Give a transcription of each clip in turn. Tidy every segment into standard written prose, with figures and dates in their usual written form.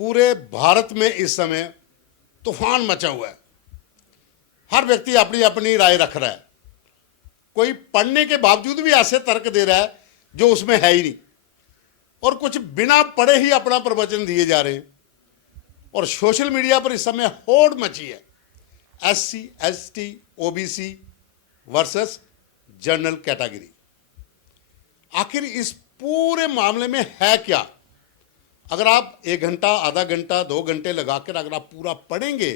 पूरे भारत में इस समय तूफान मचा हुआ है। हर व्यक्ति अपनी अपनी राय रख रहा है। कोई पढ़ने के बावजूद भी ऐसे तर्क दे रहा है जो उसमें है ही नहीं, और कुछ बिना पढ़े ही अपना प्रवचन दिए जा रहे हैं। और सोशल मीडिया पर इस समय होड़ मची है, SC ST OBC versus general category. आखिर इस पूरे मामले में है क्या? अगर आप 1 घंटा, आधा घंटा, 2 घंटे लगाकर अगर आप पूरा पढ़ेंगे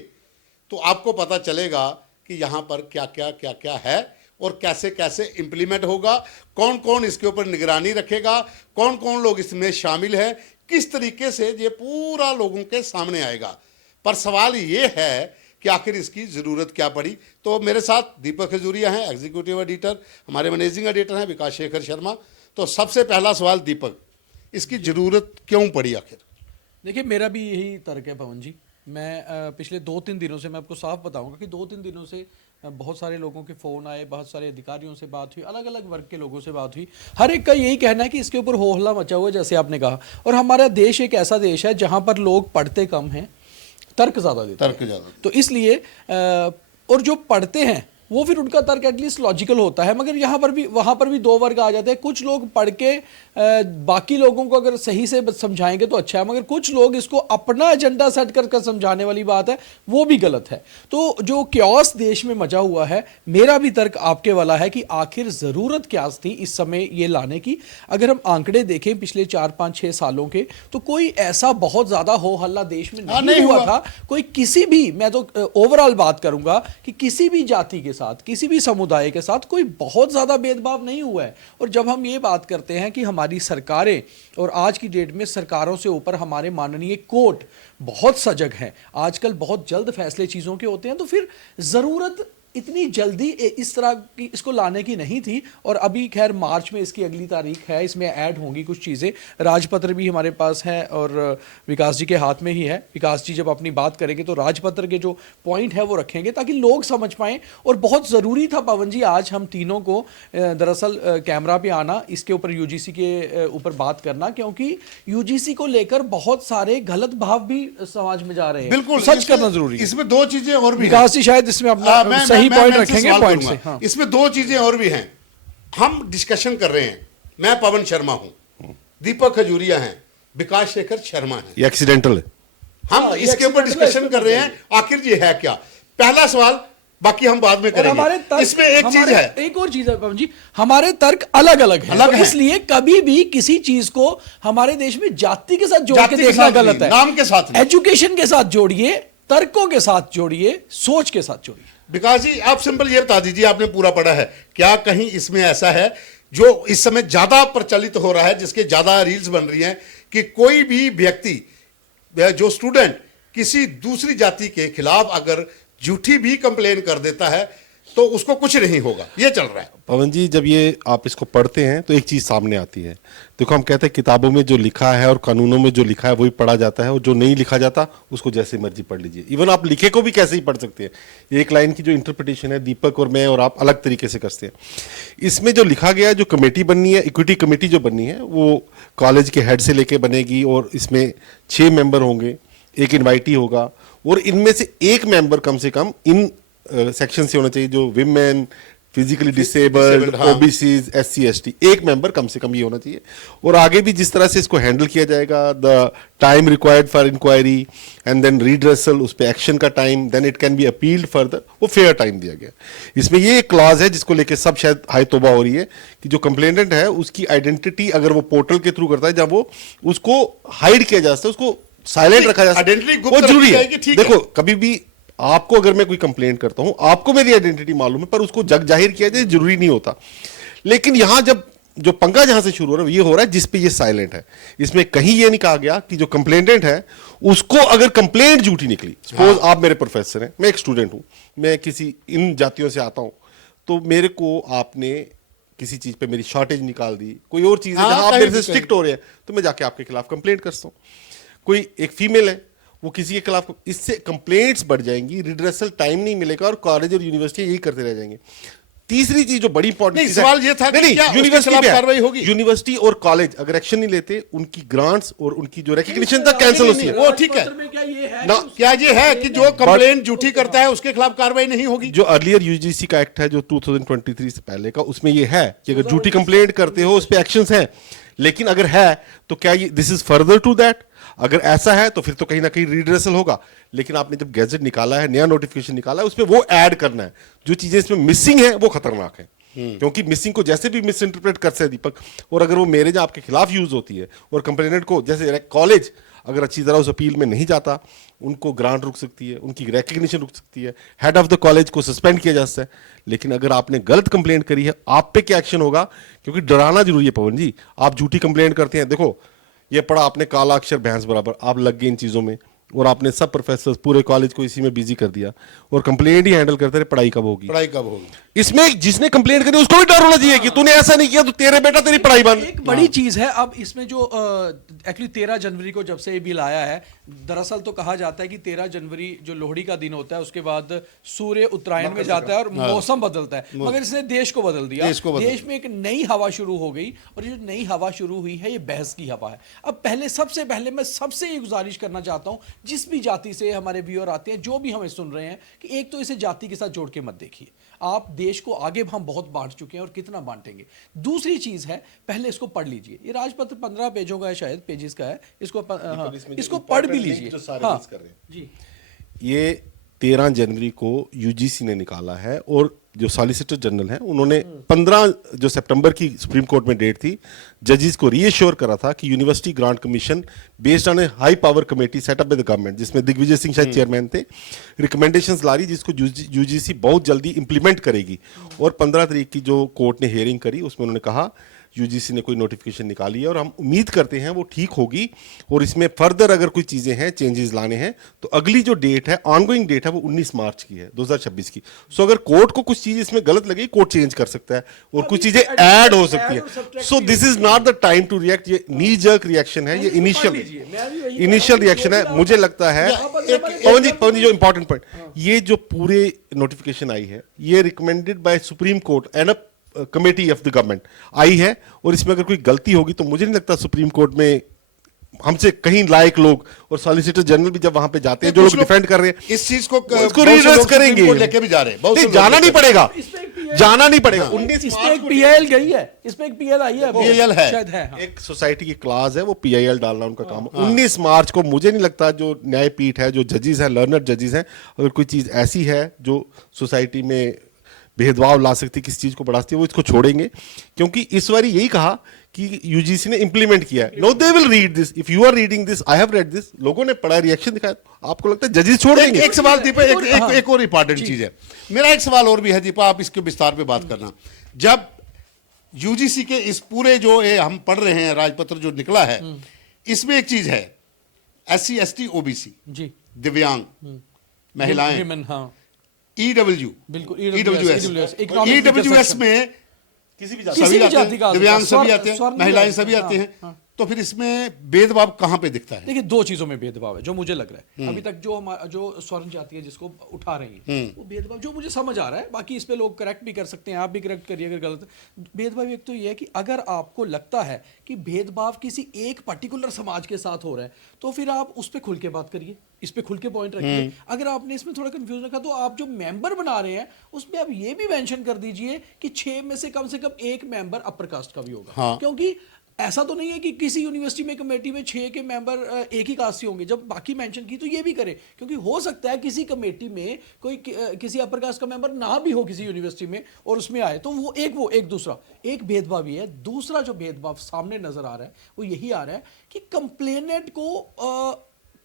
तो आपको पता चलेगा कि यहाँ पर क्या क्या है और कैसे कैसे इम्प्लीमेंट होगा, कौन कौन इसके ऊपर निगरानी रखेगा, कौन कौन लोग इसमें शामिल हैं, किस तरीके से ये पूरा लोगों के सामने आएगा। पर सवाल ये है कि आखिर इसकी ज़रूरत क्या पड़ी। तो मेरे साथ दीपक खजूरिया हैं, एग्जीक्यूटिव एडिटर, हमारे मैनेजिंग एडिटर हैं विकास शेखर शर्मा। तो सबसे पहला सवाल दीपक, इसकी ज़रूरत क्यों पड़ी आखिर? देखिए, मेरा भी यही तर्क है पवन जी। मैं पिछले 2-3 दिनों से, मैं आपको साफ बताऊंगा कि 2-3 दिनों से बहुत सारे लोगों के फ़ोन आए, बहुत सारे अधिकारियों से बात हुई, अलग अलग वर्ग के लोगों से बात हुई। हर एक का यही कहना है कि इसके ऊपर हो हल्ला मचा हुआ है, जैसे आपने कहा। और हमारा देश एक ऐसा देश है जहाँ पर लोग पढ़ते कम हैं, तर्क ज़्यादा देते हैं। तो इसलिए और जो पढ़ते हैं वो फिर उनका तर्क एटलीस्ट लॉजिकल होता है। मगर यहाँ पर भी, वहाँ पर भी 2 वर्ग आ जाते हैं। कुछ लोग पढ़ के बाकी लोगों को अगर सही से समझाएंगे तो अच्छा है, मगर कुछ लोग इसको अपना एजेंडा सेट कर समझाने वाली बात है, वो भी गलत है। तो जो क्योस देश में मचा हुआ है, मेरा भी तर्क आपके वाला है कि आखिर ज़रूरत क्या थी इस समय ये लाने की। अगर हम आंकड़े देखें पिछले 4-5-6 सालों के, तो कोई ऐसा बहुत ज़्यादा हो हल्ला देश में नहीं हुआ था। कोई किसी भी, मैं तो ओवरऑल बात करूंगा कि किसी भी जाति के साथ, किसी भी समुदाय के साथ कोई बहुत ज्यादा भेदभाव नहीं हुआ है। और जब हम ये बात करते हैं कि हमारी सरकारें, और आज की डेट में सरकारों से ऊपर हमारे माननीय कोर्ट बहुत सजग हैं, आजकल बहुत जल्द फैसले चीजों के होते हैं, तो फिर जरूरत इतनी जल्दी इस तरह की इसको लाने की नहीं थी। और अभी खैर मार्च में इसकी अगली तारीख है, इसमें ऐड होंगी कुछ चीज़ें। राजपत्र भी हमारे पास है और विकास जी के हाथ में ही है। विकास जी जब अपनी बात करेंगे तो राजपत्र के जो पॉइंट है वो रखेंगे ताकि लोग समझ पाएँ। और बहुत ज़रूरी था पवन जी आज हम तीनों को दरअसल कैमरा पे आना, इसके ऊपर UGC के ऊपर बात करना, क्योंकि UGC को लेकर बहुत सारे गलत भाव भी समाज में जा रहे हैं। बिल्कुल सच करना जरूरी है। इसमें 2 चीज़ें और भी, विकास जी शायद इसमें अपना सही पॉइंट रखेंगे पॉइंट से। हाँ। इसमें 2 चीजें और भी हैं। हम डिस्कशन कर रहे हैं, मैं पवन शर्मा हूं, दीपक खजूरिया हैं, विकास शेखर शर्मा हैं। ये एक्सीडेंटल है। हम इसके ऊपर डिस्कशन कर रहे हैं, आखिर ये है क्या। पहला सवाल, बाकी हम बाद में करेंगे। इसमें एक चीज है, एक और चीज है पवन जी, हमारे तर्क अलग अलग है। तो इसलिए कभी भी किसी चीज को हमारे देश में जाति के साथ जोड़ के देखना गलत है। नाम के साथ, एजुकेशन के साथ जोड़िए, तर्कों के साथ जोड़िए, सोच के साथ जोड़िए। विकास जी आप सिंपल ये बता दीजिए, आपने पूरा पढ़ा है, क्या कहीं इसमें ऐसा है जो इस समय ज्यादा प्रचलित हो रहा है, जिसके ज्यादा रील्स बन रही हैं, कि कोई भी व्यक्ति, जो स्टूडेंट किसी दूसरी जाति के खिलाफ अगर झूठी भी कंप्लेन कर देता है तो उसको कुछ नहीं होगा, ये चल रहा है? पवन जी, जब ये आप इसको पढ़ते हैं तो एक चीज सामने आती है। देखो, हम कहते हैं किताबों में जो लिखा है और कानूनों में जो लिखा है वही पढ़ा जाता है, और जो नहीं लिखा जाता उसको जैसे मर्जी पढ़ लीजिए। इवन आप लिखे को भी कैसे ही पढ़ सकते हैं। एक लाइन की जो इंटरप्रिटेशन है, दीपक और मैं और आप अलग तरीके से करते हैं। इसमें जो लिखा गया है, जो कमेटी बननी है, इक्विटी कमेटी जो बननी है, वो कॉलेज के हेड से लेके बनेगी, और इसमें 6 मेंबर होंगे, एक इन्वाइटी होगा, और इनमें से एक मेंबर कम से कम इन सेक्शन से होना चाहिए, जो women, physically disabled, OBCs, SC ST, एक मेंबर कम से कम ये होना चाहिए। और आगे भी जिस तरह से इसको हैंडल किया जाएगा, the time required for inquiry and then redressal, उस पे एक्शन का time, then it can be appealed further, वो फेयर टाइम दिया गया। इसमें ये एक क्लॉज है जिसको लेके सब शायद हाई तौबा हो रही है कि जो कंप्लेनेंट है उसकी आइडेंटिटी अगर वो पोर्टल के थ्रू करता है, जब वो उसको हाइड किया जा सकता है, उसको साइलेंट रखा जा सकता है, वो जरूरी है। देखो, कभी भी आपको अगर मैं कोई कंप्लेंट करता हूं, आपको मेरी आइडेंटिटी मालूम है, पर उसको जग जाहिर किया जाए जरूरी नहीं होता। लेकिन यहां जब जो पंगा जहां से शुरू हो रहा है, ये हो रहा है जिसपे ये साइलेंट है। इसमें कहीं ये नहीं कहा गया कि जो कंप्लेनेंट है उसको अगर कंप्लेंट झूठी निकली, सपोज आप मेरे प्रोफेसर हैं, मैं एक स्टूडेंट हूं, मैं किसी इन जातियों से आता हूं, तो मेरे को आपने किसी चीज पे मेरी शॉर्टेज निकाल दी, कोई और चीज है जहां आप मेरे से स्ट्रिक्ट हो रहे हैं, तो मैं जाके आपके खिलाफ कंप्लेंट करता हूं। कोई एक फीमेल है, वो किसी के खिलाफ, इससे कंप्लेंट्स बढ़ जाएंगी, रिड्रेसल टाइम नहीं मिलेगा, और कॉलेज और यूनिवर्सिटी यही करते रह जाएंगे। तीसरी चीज जो बड़ी इंपॉर्टेंट नहीं, सवाल ये था कि क्या उसके खिलाफ कार्रवाई होगी? यूनिवर्सिटी और कॉलेज अगर एक्शन नहीं लेते, उनकी ग्रांट्स और उनकी जो रिकग्निशन तक कैंसिल होती है। वो ठीक है ना, क्या ये है कि जो कंप्लेंट झूठी करता है उसके खिलाफ कार्रवाई नहीं होगी? जो अर्लियर यूजीसी का एक्ट है जो 2023 से पहले का, उसमें ये है कि अगर झूठी कंप्लेंट करते हो उस पे एक्शंस हैं, लेकिन अगर है तो क्या ये this is further to that? अगर ऐसा है तो फिर तो कहीं ना कहीं रिड्रेसल होगा। लेकिन आपने जब गैजेट निकाला है, नया नोटिफिकेशन निकाला है, उसमें वो ऐड करना है। जो चीजें इसमें मिसिंग है वो खतरनाक है, क्योंकि मिसिंग को जैसे भी मिस इंटरप्रेट कर सकते हैं दीपक, और अगर वो मेरे आपके खिलाफ यूज होती है और कंप्लेनेंट को, जैसे कॉलेज अगर अच्छी तरह उस अपील में नहीं जाता, उनको ग्रांट रुक सकती है, उनकी रिकग्निशन रुक सकती है, हेड ऑफ द कॉलेज को सस्पेंड किया जा सकता है। लेकिन अगर आपने गलत कंप्लेंट करी है, आप पे क्या एक्शन होगा? क्योंकि डराना जरूरी है पवन जी। आप झूठी कंप्लेंट करते हैं, देखो ये पढ़ा आपने काला अक्षर भैंस बराबर, आप लग गए इन चीजों में और आपने सब प्रोफेसर पूरे कॉलेज को इसी में बिजी कर दिया और कंप्लेंट ही हैंडल करते रहे, पढ़ाई कब होगी? पढ़ाई कब होगी? इसमें जिसने कंप्लेंट करी उसको भी डर होना चाहिए कि तूने ऐसा नहीं किया तो तेरे बेटा तेरी पढ़ाई बंद। एक बड़ी चीज है अब इसमें जो एक्चुअली 13 जनवरी को जब से ये बिल आया है, दरअसल तो कहा जाता है कि 13 जनवरी जो लोहड़ी का दिन होता है उसके बाद सूर्य उत्तरायण में जाता है और मौसम बदलता है, मगर इसने देश को बदल दिया। देश में एक नई हवा शुरू हो गई और ये जो नई हवा शुरू हुई है ये बहस की हवा है। अब सबसे पहले मैं सबसे ये गुजारिश करना चाहता हूं, जिस भी जाति से हमारे व्यूअर आते हैं, जो भी हमें सुन रहे हैं, कि एक तो इसे जाति के साथ जोड़ के मत देखिए। आप देश को आगे हम बहुत बांट चुके हैं और कितना बांटेंगे। दूसरी चीज है, पहले इसको पढ़ लीजिए। ये राजपत्र 15 पेजों का है, शायद पेजेस का है। इसको पढ़ भी लीजिए। हाँ जी, ये 13 जनवरी को यूजीसी ने निकाला है और जो सॉलिसिटर जनरल हैं उन्होंने 15 जो सितंबर की सुप्रीम कोर्ट में डेट थी, जजेस को रीएश्योर करा था कि university grant commission based on A high power committee setup by the government, जिसमें दिग्विजय सिंह शायद चेयरमैन थे, रिकमेंडेशंस ला रही जिसको यूजीसी बहुत जल्दी इंप्लीमेंट करेगी। और 15 तारीख की जो कोर्ट ने हियरिंग करी उसमें उन्होंने कहा यूजीसी ने कोई नोटिफिकेशन निकाली है और हम उम्मीद करते हैं वो ठीक होगी और इसमें फर्दर अगर कोई चीजें हैं, चेंजेस लाने हैं, तो अगली जो डेट है, ऑनगोइंग डेट है, वो 19 मार्च की है 2026 की। सो अगर कोर्ट को कुछ चीज इसमें गलत लगी, कोर्ट चेंज कर सकता है और कुछ चीजें ऐड हो सकती है। So this is not the time to react. ये नी जर्क रिएक्शन है, ये इनिशियल रिएक्शन है। मुझे लगता है पवन जी जो इंपॉर्टेंट पॉइंट, ये जो पूरे नोटिफिकेशन आई है ये recommended by Supreme Court and committee of the government आई है, और इसमें अगर कोई गलती होगी तो मुझे नहीं लगता सुप्रीम कोर्ट में हमसे कहीं लायक लोग और सॉलिसिटर जनरल भी जब वहां पे जाते हैं, जो लोग डिफेंड कर रहे हैं इस चीज को रिवर्स करेंगे, लेके भी जा रहे हैं, जाना नहीं पड़ेगा, जाना नहीं पड़ेगा। 19 इसमें एक पीआईएल गई है, इसमें एक पीआईएल आई है, पीआईएल है शायद है। एक सोसाइटी की क्लास है, वो पीआईएल डालना उनका काम है। 19 मार्च को मुझे नहीं लगता जो न्यायपीठ है, जो जजेस हैं, लर्नर जजेस हैं, अगर कोई चीज ऐसी है जो सोसाइटी में भेदभाव ला सकती, किस चीज को बढ़ा सकती है, वो इसको छोड़ेंगे। क्योंकि इस बार यही कहा कि यूजीसी ने इंप्लीमेंट किया है। No they will read this, if you are reading this, I have read this. लोगों ने पढ़ा, रिएक्शन दिखाया, आपको लगता है जजेस छोड़ देंगे? एक सवाल दीपा, एक और इंपॉर्टेंट चीज है, मेरा एक सवाल और भी है दीपा, आप इसके विस्तार पे बात करना। जब यूजीसी के इस पूरे जो हम पढ़ रहे हैं राजपत्र जो निकला है, इसमें एक चीज है, SC ST OBC जी, दिव्यांग महिलाएं, EWS, बिल्कुल EWS में किसी भी जाति का दिव्यांग सभी आते हैं, महिलाएं सभी आते हैं, तो फिर इसमें भेदभाव कहां पे दिखता है? देखिए, दो चीजों में भेदभाव है जो मुझे लग रहा है। अभी तक जो स्वर्ण जाति है जिसको उठा रही है, वो भेदभाव जो मुझे समझ आ रहा है, बाकी इस पे लोग करेक्ट भी कर सकते हैं, आप भी करेक्ट करिए अगर गलत है। भेदभाव एक तो ये है कि अगर आपको लगता है कि भेदभाव किसी एक पर्टिकुलर समाज के साथ हो रहा है, तो फिर आप उस पर खुल के बात करिए, इस पे खुल के पॉइंट रखिए। अगर आपने इसमें थोड़ा कंफ्यूजन रखा, तो आप जो मेंबर बना रहे हैं उसमें आप ये भी मेंशन कर दीजिए कि 6 में से कम एक मेंबर अपर कास्ट का भी होगा। क्योंकि ऐसा तो नहीं है कि किसी यूनिवर्सिटी में कमेटी में 6 के मेंबर एक ही कास्ट से होंगे। जब बाकी मेंशन की तो ये भी करें, क्योंकि हो सकता है किसी कमेटी में कोई किसी अपर कास्ट का मेंबर ना भी हो किसी यूनिवर्सिटी में और उसमें आए, तो वो एक दूसरा एक भेदभाव ये है। दूसरा जो भेदभाव सामने नजर आ रहा है वो यही आ रहा है कि कंप्लेनेंट को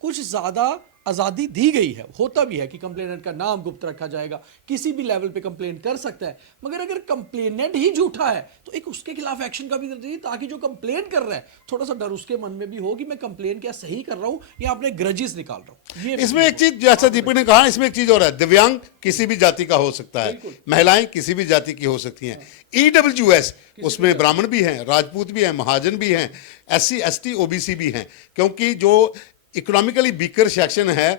कुछ ज्यादा आजादी दी गई है। होता भी है कि कंप्लेनेंट का नाम गुप्त रखा जाएगा, किसी भी लेवल पे कंप्लेंट कर सकता है, मगर अगर कंप्लेनेंट ही झूठा है तो एक उसके खिलाफ एक्शन का भी कर दीजिए, ताकि जो कंप्लेंट कर रहा है थोड़ा सा डर उसके मन में भी हो कि मैं कंप्लेंट क्या सही कर रहा हूं या अपने ग्रजेस निकाल रहा हूं। इसमें एक चीज जैसा दीपक ने कहा, इसमें एक चीज और है, दिव्यांग किसी भी जाति का हो सकता है, महिलाएं किसी भी जाति की हो सकती हैं, EWS उसमें ब्राह्मण भी हैं, राजपूत भी हैं, महाजन भी हैं, SC ST OBC भी हैं, क्योंकि जो इकोनॉमिकली वीकर सेक्शन है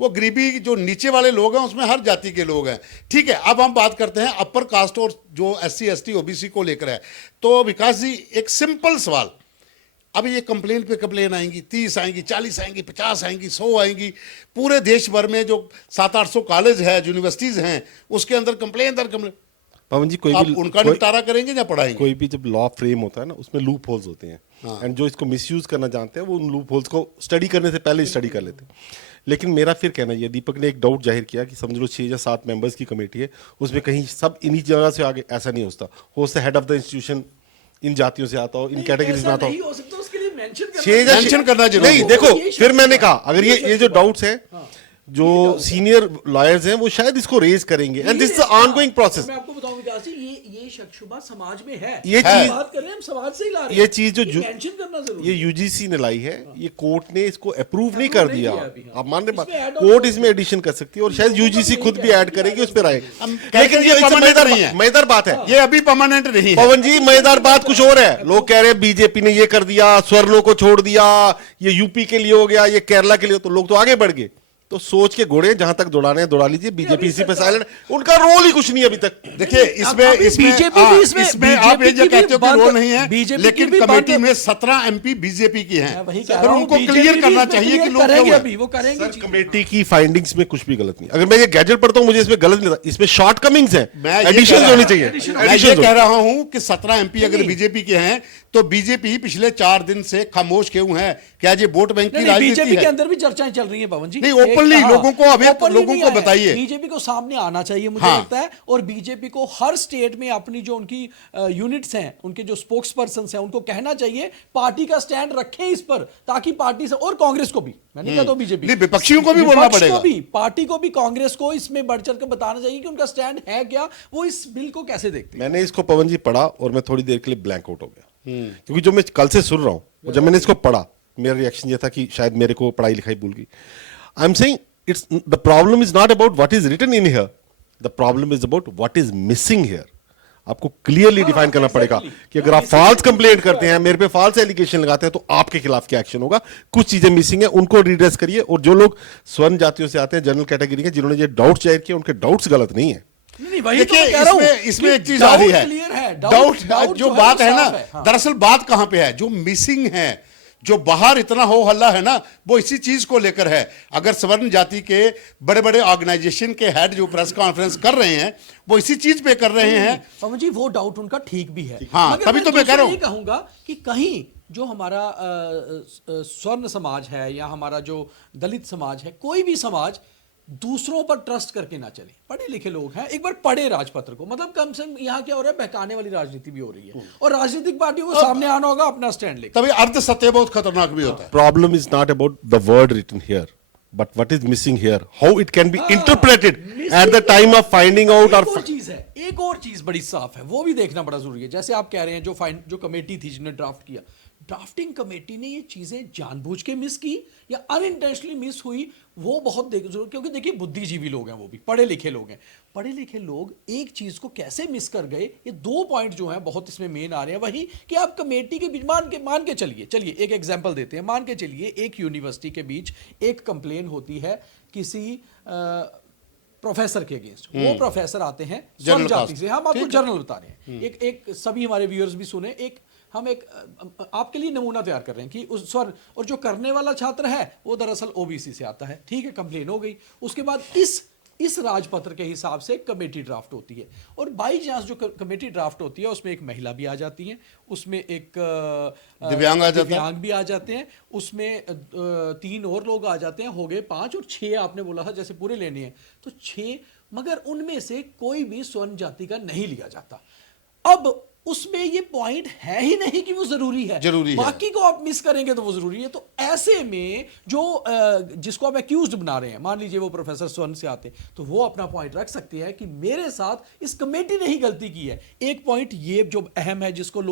वो गरीबी जो नीचे वाले लोग हैं उसमें हर जाति के लोग हैं। ठीक है, अब हम बात करते हैं अपर कास्ट और जो SC ST OBC को लेकर है। तो विकास जी, एक सिंपल सवाल, अब ये कंप्लेन पे कंप्लेन आएंगी, 30 आएंगी, 40 आएंगी, 50 आएंगी, 100 आएंगी, पूरे देश भर में जो 700-800 कॉलेज है, यूनिवर्सिटीज हैं, उसके अंदर कंप्लेन दर कंप्लेन। पवन जी, आप उनका निपटारा करेंगे या पढ़ाएंगे? कोई भी जब लॉ फ्रेम होता है ना, उसमें लूप होल्स होते हैं, एंड जो इसको मिसयूज करना जानते हैं वो उन लूप होल्स को स्टडी करने से पहले स्टडी कर लेते हैं। लेकिन मेरा फिर कहना ये, दीपक ने एक डाउट जाहिर किया कि समझ लो 6 या 7 मेंबर्स की कमेटी है, उसमें कहीं सब इन्हीं जगह से आगे, ऐसा नहीं हो सकता हेड ऑफ द इंस्टीट्यूशन इन जातियों से आता हो, इन कैटेगरीज में आता हो। हो सकता, उसके लिए मेंशन करना जरूरी नहीं, है। देखो फिर मैंने कहा अगर ये जो डाउट्स है, जो सीनियर लॉयर्स हैं वो शायद इसको रेज करेंगे, and this is ongoing process. मैं आपको बताऊं विकास जी, ये शक-शुबा समाज में है। ये चीज बात कर रहे हैं हम समाज से ही ला रहे हैं। ये चीज जो मेंशन करना जरूरी ये है। UGC ने लाई है, ये कोर्ट ने इसको अप्रूव नहीं कर दिया। किया अभी, हाँ। आप मान रहे बात, इसमें add on कोर्ट इसमें एडिशन कर सकती है और शायद UGC खुद भी ऐड करेगी, उस पर आए। लेकिन ये permanent नहीं है। मजेदार बात है ये अभी परमानेंट नहीं है। पवन जी, मजेदार बात कुछ और है। लोग कह रहे हैं बीजेपी ने ये कर दिया, स्वर्णों को छोड़ दिया, ये यूपी के लिए हो गया, ये केरला के लिए, तो लोग तो आगे बढ़ गए। तो सोच के घोड़े जहां तक दौड़ाने हैं दौड़ा लीजिए, बीजेपी इसी पे साइलेंट, उनका रोल ही कुछ नहीं है अभी तक। देखिए, इसमें बीजेपी भी इसमें आप ये जो कहते हो कि रोल नहीं है, बीजेपी लेकिन कमेटी में 17 MP बीजेपी की हैं, फिर उनको क्लियर करना चाहिए कि लोग क्यों हैं। वो करेंगे। सर, कमेटी की फाइंडिंग्स में कुछ भी गलत नहीं। अगर मैं ये गैजेट पढ़ता हूं, मुझे इसमें गलत नहीं लगता, इसमें शॉर्ट कमिंग्स हैं, मैं ये एडिशंस कह होनी रहा- चाहिए। मैं ये कह रहा हूं कि 17 MP अगर बीजेपी के हैं तो बीजेपी पिछले 4 दिन से खामोश क्यों है? क्या ये वोट बैंक की राजनीति बीजेपी के है? अंदर भी चर्चाएं चल रही हैं पवन जी। नहीं, ओपनली लोगों को, अभी लोगों को बताइए। बीजेपी को सामने आना चाहिए, मुझे हाँ। लगता है, और बीजेपी को हर स्टेट में अपनी जो उनकी यूनिट्स हैं, उनके जो स्पोक्स पर्सन हैं, उनको कहना चाहिए पार्टी का स्टैंड रखें इस पर, ताकि पार्टी से, और कांग्रेस को भी, मैं नहीं कहता बीजेपी नहीं, विपक्षियों को भी बोलना विपक्ष पड़ेगा। को भी, पार्टी को भी, कांग्रेस को इसमें बढ़ चढ़ कर बताना चाहिए कि उनका स्टैंड है क्या, वो इस बिल को कैसे देखते हैं। मैंने इसको पवन जी पढ़ा और मैं थोड़ी देर के लिए ब्लैंक आउट हो गया, क्योंकि जो मैं कल से सुन रहा हूं, और जब मैंने इसको पढ़ा, मेरा रिएक्शन ये था कि शायद मेरे को पढ़ाई लिखाई भूल गई। I am saying it's the problem is not about what is written in here, the problem is about what is missing here. आपको क्लियरली डिफाइन करना पड़ेगा कि अगर आप फॉल्स कंप्लेंट करते हैं, मेरे पे फॉल्स एलिगेशन लगाते हैं, तो आपके खिलाफ क्या एक्शन होगा। कुछ चीजें मिसिंग है, उनको रिड्रेस करिए। और जो लोग स्वर्ण जातियों से आते हैं, जनरल कैटेगरी के, जिन्होंने ये डाउट जाहिर किए, उनके डाउट्स गलत नहीं है। नहीं, वही तो देखिए, मैं कह रहा हूं इसमें कि एक चीज आ रही है, क्लियर है, डाउट जो बात है ना, हाँ। दरअसल बात कहां पे है, जो मिसिंग है, जो बाहर इतना हो हल्ला है ना, वो इसी चीज को लेकर है। अगर सवर्ण जाति के बड़े बड़े ऑर्गेनाइजेशन के हेड जो प्रेस कॉन्फ्रेंस कर रहे हैं, वो इसी चीज पे कर रहे हैं। पवन जी, वो डाउट उनका ठीक भी है। हाँ, मगर तभी तो मैं कह रहा हूं। ये कहूंगा कि कहीं जो हमारा स्वर्ण समाज है, या हमारा जो दलित समाज है, कोई भी समाज दूसरों पर ट्रस्ट करके ना चले। पढ़े लिखे लोग हैं, एक बार पढ़े राजपत्र को, मतलब कम से कम यहाँ क्या हो रहा है, बहकाने वाली राजनीति भी हो रही है, और राजनीतिक पार्टियों को सामने आना होगा, अपना स्टैंड लेकर। तभी अर्ध सत्य बहुत खतरनाक भी होता है। Problem is not about the word written here, but what is missing here, how it can be interpreted at the time of finding out or एक और चीज है, एक और चीज बड़ी साफ है, वो भी देखना बड़ा जरूरी है। जैसे आप कह रहे हैं, जो कमेटी थी जिन्होंने ड्राफ्ट किया, ड्राफ्टिंग कमेटी ने ये चीजें जानबूझ के मिस की या अनइंटेंशनली मिस हुई, वो बहुत जरूर, क्योंकि देखिए बुद्धिजीवी लोग हैं, वो भी पढ़े लिखे लोग हैं। पढ़े लिखे लोग एक चीज को कैसे मिस कर गए, ये 2 पॉइंट जो हैं बहुत इसमें मेन आ रहे हैं। वही कि आप कमेटी के बीच मान के चलिए एक एग्जांपल देते हैं। मान के चलिए एक यूनिवर्सिटी के बीच एक कंप्लेन होती है किसी प्रोफेसर के अगेंस्ट। वो प्रोफेसर आते हैं स्वर्ण जाति से, हम आपको जनरल बता रहे हैं, एक सभी हमारे व्यूअर्स भी सुने, हम एक आपके लिए नमूना तैयार कर रहे हैं कि उस स्वर्ण, और जो करने वाला छात्र है वो दरअसल OBC से आता है, ठीक है, कंप्लेन हो गई। उसके बाद इस राजपत्र के हिसाब से कमेटी ड्राफ्ट होती है, और बाई चांस जो कमेटी ड्राफ्ट होती है उसमें एक महिला भी आ जाती है, उसमें एक दिव्यांग भी आ जाते हैं, उसमें 3 और लोग आ जाते हैं, हो गए 5, और 6 आपने बोला था जैसे पूरे लेने हैं, तो 6, मगर उनमें से कोई भी स्वर्ण जाति का नहीं लिया जाता। अब उसमें ये पॉइंट है ही नहीं कि वो जरूरी है, बाकी को आप मिस करेंगे तो वो जरूरी है। तो ऐसे में जो जिसको आप एक्यूज्ड बना रहे हैं, मान लीजिए वो प्रोफेसर स्वर्ण से आते, तो वो अपना पॉइंट रख सकते हैं कि मेरे साथ इस कमेटी ने ही गलती की है। एक पॉइंट ये जो अहम है, जिसको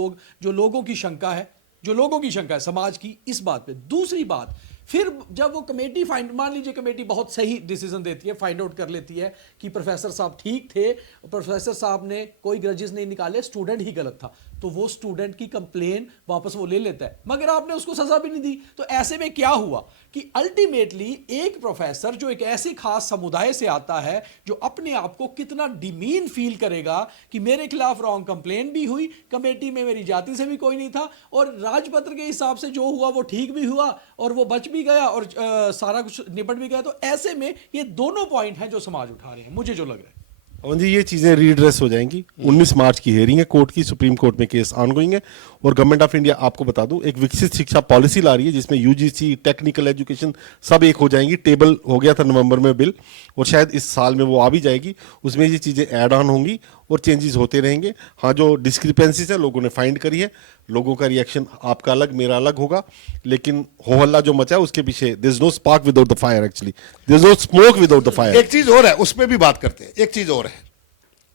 जो लोगों की शंका है समाज की, इस बात पे। दूसरी बात, फिर जब वो कमेटी मान लीजिए कमेटी बहुत सही डिसीजन देती है, फाइंड आउट कर लेती है कि प्रोफेसर साहब ठीक थे, प्रोफेसर साहब ने कोई ग्रजेस नहीं निकाले, स्टूडेंट ही गलत था, तो वो स्टूडेंट की कंप्लेन वापस वो ले लेता है, मगर आपने उसको सजा भी नहीं दी। तो ऐसे में क्या हुआ कि अल्टीमेटली एक प्रोफेसर जो एक ऐसे खास समुदाय से आता है, जो अपने आप को कितना डिमीन फील करेगा कि मेरे खिलाफ रॉन्ग कंप्लेन भी हुई, कमेटी में मेरी जाति से भी कोई नहीं था, और राजपत्र के हिसाब से जो हुआ वो ठीक भी हुआ और वो बच भी गया और सारा कुछ निपट भी गया। तो ऐसे में ये दोनों पॉइंट हैं जो समाज उठा रहे हैं, मुझे जो लग रहा है। पवन जी, ये चीजें रीड्रेस हो जाएंगी। 19 मार्च की हेयरिंग है कोर्ट की, सुप्रीम कोर्ट में केस ऑनगोइंग है, और गवर्नमेंट ऑफ इंडिया, आपको बता दूं, एक विकसित शिक्षा पॉलिसी ला रही है जिसमें यूजीसी, टेक्निकल एजुकेशन सब एक हो जाएंगी। टेबल हो गया था नवंबर में बिल, और शायद इस साल में वो आ भी जाएगी। उसमें ये चीजें ऐड ऑन होंगी और चेंजेस होते रहेंगे। हाँ, जो डिस्क्रिपेंसीज है लोगों ने फाइंड करी है, लोगों का रिएक्शन आपका अलग मेरा अलग होगा, लेकिन हो हल्ला जो मचा है उसके पीछे there is no spark without the fire, actually there is no smoke without the fire. एक चीज और है, उस पर भी बात करते हैं। एक चीज और है,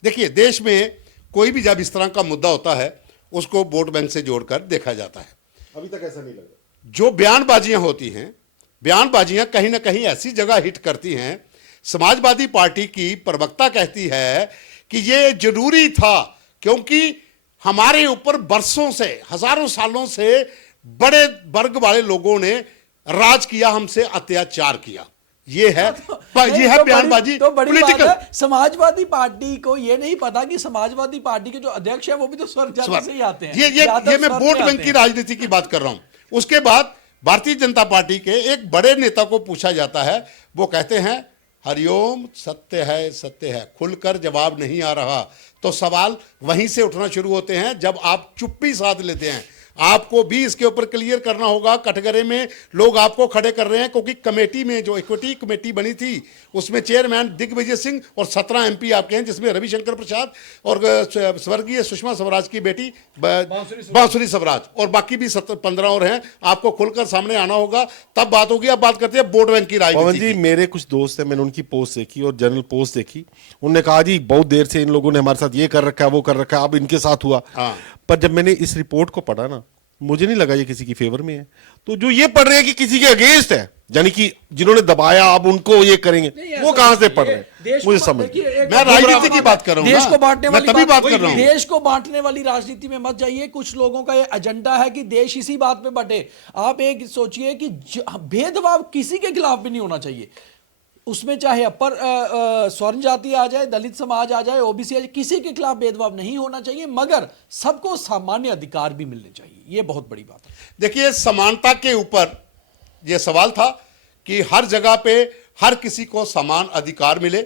देखिए, देश में कोई भी जब इस तरह का मुद्दा होता है उसको वोट बैंक से जोड़कर देखा जाता है। अभी तक ऐसा नहीं लगा। जो बयानबाजियां होती हैं, बयानबाजियां कहीं ना कहीं ऐसी जगह हिट करती हैं। समाजवादी पार्टी की प्रवक्ता कहती है कि ये जरूरी था क्योंकि हमारे ऊपर बरसों से, हजारों सालों से बड़े वर्ग वाले लोगों ने राज किया, हमसे अत्याचार किया। ये है ये है बयानबाजी। तो बड़ी बात पॉलिटिकल। है, समाजवादी पार्टी को ये नहीं पता कि समाजवादी पार्टी के जो अध्यक्ष है वो भी तो स्वर जाति से ही आते हैं। ये मैं वोट बैंक की राजनीति की बात कर रहा हूं। उसके बाद भारतीय जनता पार्टी के एक बड़े नेता को पूछा जाता है, वो कहते हैं हरिओम सत्य है, खुलकर जवाब नहीं आ रहा। तो सवाल वहीं से उठना शुरू होते हैं जब आप चुप्पी साध लेते हैं। आपको भी इसके ऊपर क्लियर करना होगा। कटघरे में लोग आपको खड़े कर रहे हैं क्योंकि कमेटी में जो इक्विटी कमेटी बनी थी उसमें चेयरमैन दिग्विजय सिंह और 17 एमपी आपके हैं, जिसमें रविशंकर प्रसाद और स्वर्गीय सुषमा स्वराज की बेटी बांसुरी स्वराज, और बाकी भी 15 और हैं। आपको खुलकर सामने आना होगा, तब बात होगी। अब बात करते हैं वोट बैंक की पवन राजनीति जी, की। मेरे कुछ दोस्त हैं, मैंने उनकी पोस्ट देखी और जनरल पोस्ट देखी। उन्होंने कहा जी बहुत देर से इन लोगों ने हमारे साथ ये कर रखा है, वो कर रखा है, अब इनके साथ हुआ। हाँ। पर जब मैंने इस रिपोर्ट को पढ़ा ना, मुझे नहीं लगा ये किसी की फेवर में है। तो जो ये पढ़ रहे हैं कि किसी के अगेंस्ट है, यानी कि जिन्होंने दबाया अब उनको ये करेंगे, वो कहां से पढ़ रहे हैं मुझे समझ। मैं राजनीति की बात कर रहा हूं देश ना। को बांटने मैं वाली तभी बात कर रहा हूं। देश को बांटने वाली राजनीति में मत जाइए। कुछ लोगों का ये एजेंडा है कि देश इसी बात पे बटे। आप एक सोचिए कि भेदभाव किसी के खिलाफ भी नहीं होना चाहिए, उसमें चाहे अपर स्वर्ण जाति आ जाए, दलित समाज आ जाए, ओबीसी आ जाए, किसी के खिलाफ भेदभाव नहीं होना चाहिए, मगर सबको सामान्य अधिकार भी मिलने चाहिए। ये बहुत बड़ी बात है। देखिए, समानता के ऊपर यह सवाल था कि हर जगह पे हर किसी को समान अधिकार मिले।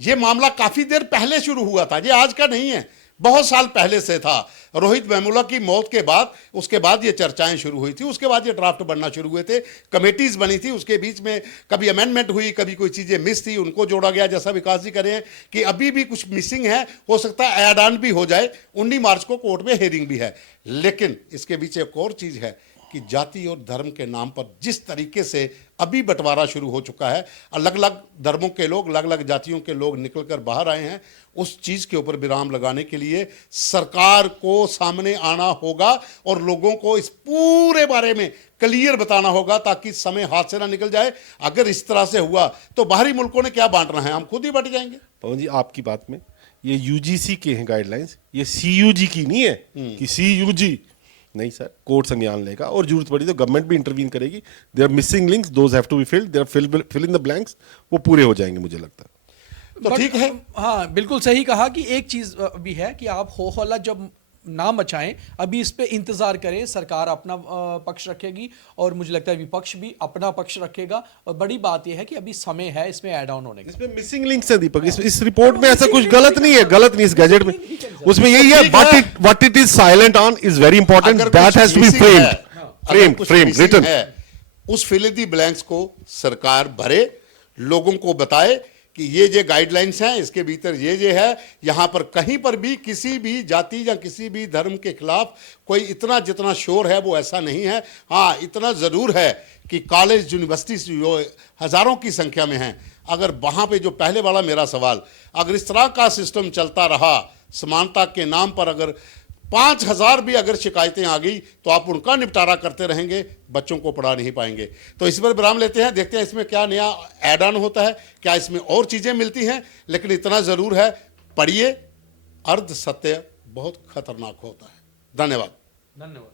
यह मामला काफी देर पहले शुरू हुआ था, ये आज का नहीं है, बहुत साल पहले से था। रोहित वेमुला की मौत के बाद, उसके बाद ये चर्चाएं शुरू हुई थी, उसके बाद ये ड्राफ्ट बनना शुरू हुए थे, कमेटीज बनी थी, उसके बीच में कभी अमेंडमेंट हुई, कभी कोई चीजें मिस थी, उनको जोड़ा गया। जैसा विकास जी करें कि अभी भी कुछ मिसिंग है, हो सकता है ऐड ऑन भी हो जाए। 19 मार्च को कोर्ट में हेयरिंग भी है। लेकिन इसके पीछे एक और चीज है कि जाति और धर्म के नाम पर जिस तरीके से अभी बंटवारा शुरू हो चुका है, अलग अलग धर्मों के लोग, अलग अलग जातियों के लोग निकलकर बाहर आए हैं, उस चीज के ऊपर विराम लगाने के लिए सरकार को सामने आना होगा और लोगों को इस पूरे बारे में क्लियर बताना होगा ताकि समय हाथ से ना निकल जाए। अगर इस तरह से हुआ तो बाहरी मुल्कों ने क्या बांटना है, हम खुद ही बट जाएंगे। पवन जी, आपकी बात में ये यूजीसी के हैं गाइडलाइंस, ये सीयूजी की नहीं है कि सीयूजी नहीं सर। कोर्ट संज्ञान लेगा और जरूरत पड़ी तो गवर्नमेंट भी इंटरवीन करेगी। There missing links, those have to be filled, there fill in the blanks, वो पूरे हो जाएंगे मुझे लगता है। तो ठीक है। हाँ, बिल्कुल सही कहा कि एक चीज भी है कि आप हो हल्ला जब ना मचाएं, अभी इस पे इंतजार करें। सरकार अपना पक्ष रखेगी और मुझे लगता है विपक्ष भी अपना पक्ष रखेगा। और बड़ी बात यह है कि अभी समय है इसमें ऐड ऑन होने का। इसमें मिसिंग लिंक्स है दीपक, इस रिपोर्ट में ऐसा कुछ गलत नहीं है, गलत नहीं इस गैजेट में, उसमें यही है what it is silent on is very important, that has to be framed written. उस फिल इन द ब्लैंक्स को सरकार भरे, लोगों को बताए कि ये गाइडलाइंस हैं, इसके भीतर ये है। यहां पर कहीं पर भी किसी भी जाति या किसी भी धर्म के खिलाफ कोई इतना जितना शोर है वो ऐसा नहीं है। हाँ, इतना जरूर है कि कॉलेज यूनिवर्सिटी जो हजारों की संख्या में हैं, अगर वहां पे जो पहले वाला मेरा सवाल, अगर इस तरह का सिस्टम चलता रहा, समानता के नाम पर अगर 5000 भी अगर शिकायतें आ गई तो आप उनका निपटारा करते रहेंगे, बच्चों को पढ़ा नहीं पाएंगे। तो इस पर विराम लेते हैं, देखते हैं इसमें क्या नया ऐड ऑन होता है, क्या इसमें और चीजें मिलती हैं। लेकिन इतना जरूर है, पढ़िए, अर्ध सत्य बहुत खतरनाक होता है। धन्यवाद। धन्यवाद।